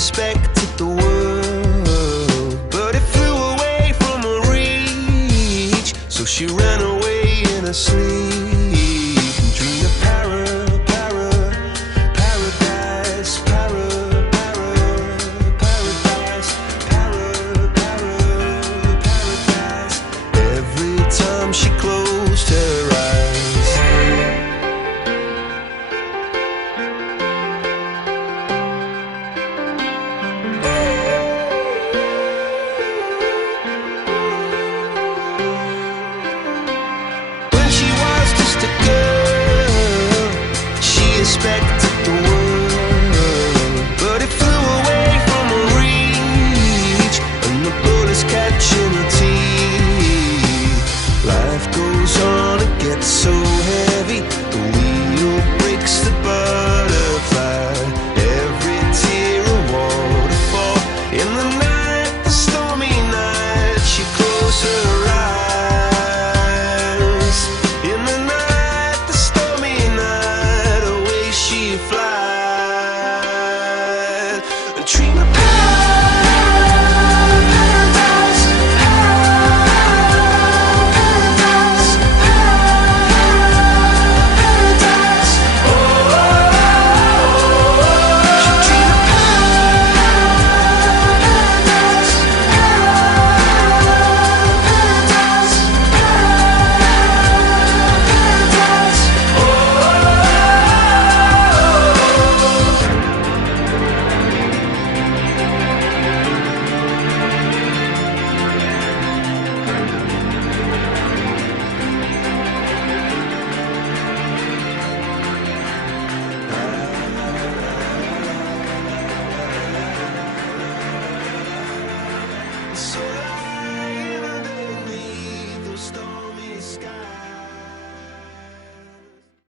expected the world, but it flew away from her reach. So she ran away in her sleep and dreamed of paradise, paradise. Every time she closed her eyes. Expected the world, but it flew away from her reach, and the bullets catching her teeth. Life goes on, it gets so heavy, the wheel breaks the butterfly. Every tear a waterfall. In the night, the stormy night, she closed her eyes. In the night, the stormy night, she flies and dream of